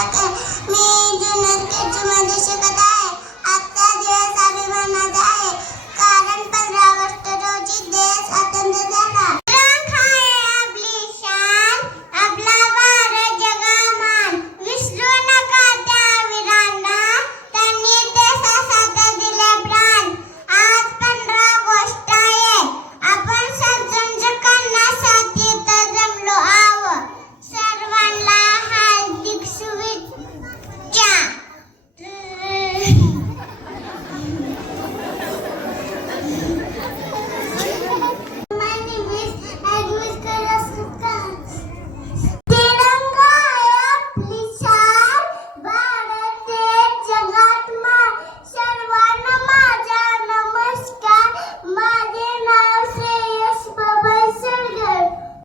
टाके. मी junior KG मध्ये शिकत आहे. आजचा दिवस अभिमानाचा आहे, कारण 15 ऑगस्ट रोजी देश स्वातंत्र्य